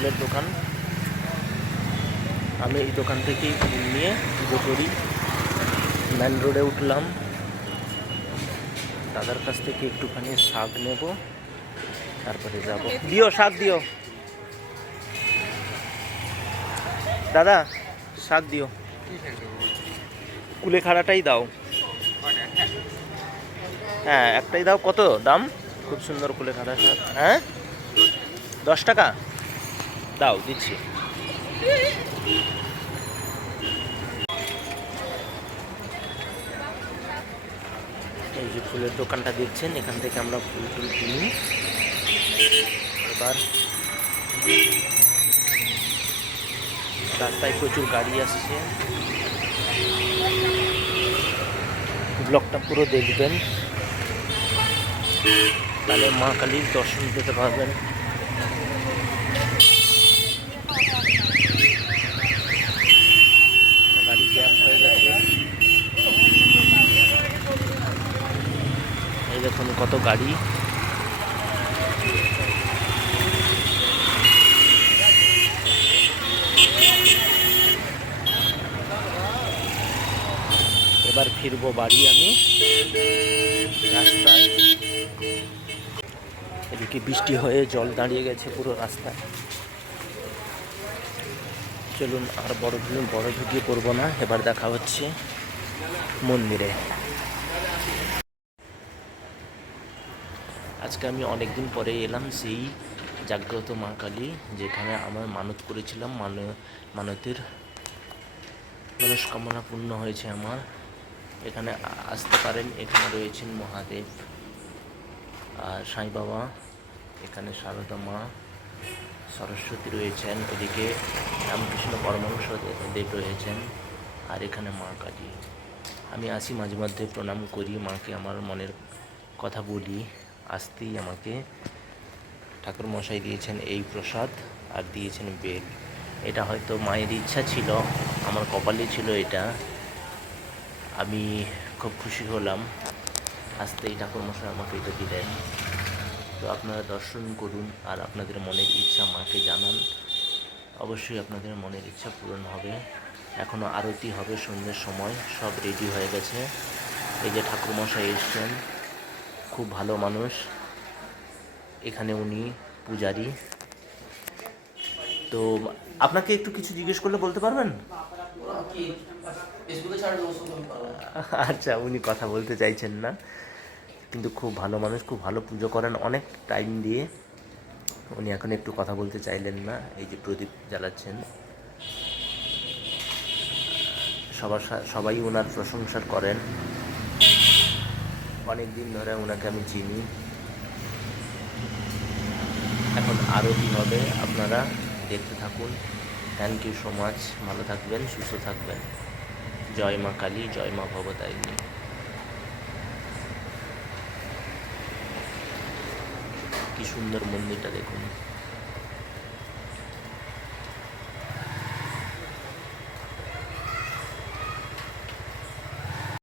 ফুলের দোকান। আমি এই দোকান থেকেই ফুল নিয়ে পুজো করি। মেন রোডে উঠলাম। দাদার কাছ থেকে একটুখানি শাক নেব। তারপরে যাব। দিও, শাক দিও। দাদা, শাক দিও। কুলেখাড়াটাই দাও। হ্যাঁ একটাই দাও। কত দাম? খুব সুন্দর কুলেখাড়া শাক। হ্যাঁ? দশ টাকা? দাও, দিচ্ছি। এই যে ফুলের দোকানটা দেখছেন, এখান থেকে আমরা ফুল টুল কিনি। এবার রাস্তায় প্রচুর গাড়ি আসছে। ব্লকটা পুরো দেখবেন। তাহলে মা কালীর দর্শন পেতে পারবেন গাড়ি জ্যাম হয়ে গেছে এই দেখুন কত গাড়ি? এবার ফিরবো বাড়ি আমি। রাস্তায়। এদিকে বৃষ্টি হয়ে জল দাঁড়িয়ে গেছে পুরো রাস্তায়। চলুন আর বড় বড় ভিডিও করব না, এবার দেখা হচ্ছে মন্দিরে। আজকে আমি অনেক দিন পরে এলাম সেই জাগ্রত মা কালী, যেখানে আমার মানত করেছিলাম। মান, মানতের মনস্কামনা পূর্ণ হয়েছে আমার। এখানে আসতে পারেন, এখানে রয়েছেন মহাদেব আর সাই বাবা, এখানে সারদা মা, সরস্বতী রয়েছেন, এদিকে রামকৃষ্ণ পরমহংস দেব রয়েছেন আর এখানে মা কালী। আমি আসি মাঝে মধ্যে প্রণাম করি মাকে, আমার মনের কথা বলি। আসতেই আমাকে ঠাকুর মশাই দিয়েছেন এই প্রসাদ আর দিয়েছেন বেল। এটা হয়তো মায়ের ইচ্ছা ছিল, আমার কপালে ছিল এটা। আমি খুব খুশি হলাম। আসতেই ঠাকুর মশাই আমাকে এটা দিলেন। তো আপনারা দর্শন করুন আর আপনাদের মনের ইচ্ছা মাকে জানান। অবশ্যই আপনাদের মনের ইচ্ছা পূরণ হবে। এখনও আরতি হবে, সন্ধ্যের সময়, সব রেডি হয়ে গেছে। এই যে ঠাকুরমশাই এসছেন খুব ভালো মানুষ। এখানে উনি পূজারি। তো আপনাকে একটু কিছু জিজ্ঞেস করলে বলতে পারবেন। আচ্ছা উনি কথা বলতে চাইছেন না। কিন্তু খুব ভালো মানুষ, খুব ভালো পুজো করেন অনেক টাইম দিয়ে। উনি এখন একটু কথা বলতে চাইলেন না, এই যে প্রদীপ জ্বালাচ্ছেন। সবার সবাই ওনার প্রশংসা করেন। অনেক দিন ধরে ওনাকে আমি চিনি। এখন আরতি হবে আপনারা দেখতে থাকুন। থ্যাংক ইউ সো মাচ ভালো থাকবেন, সুস্থ থাকবেন। জয় মা কালী, জয় মা ভবতারিণী। কি সুন্দর মন্দিরটা দেখুন।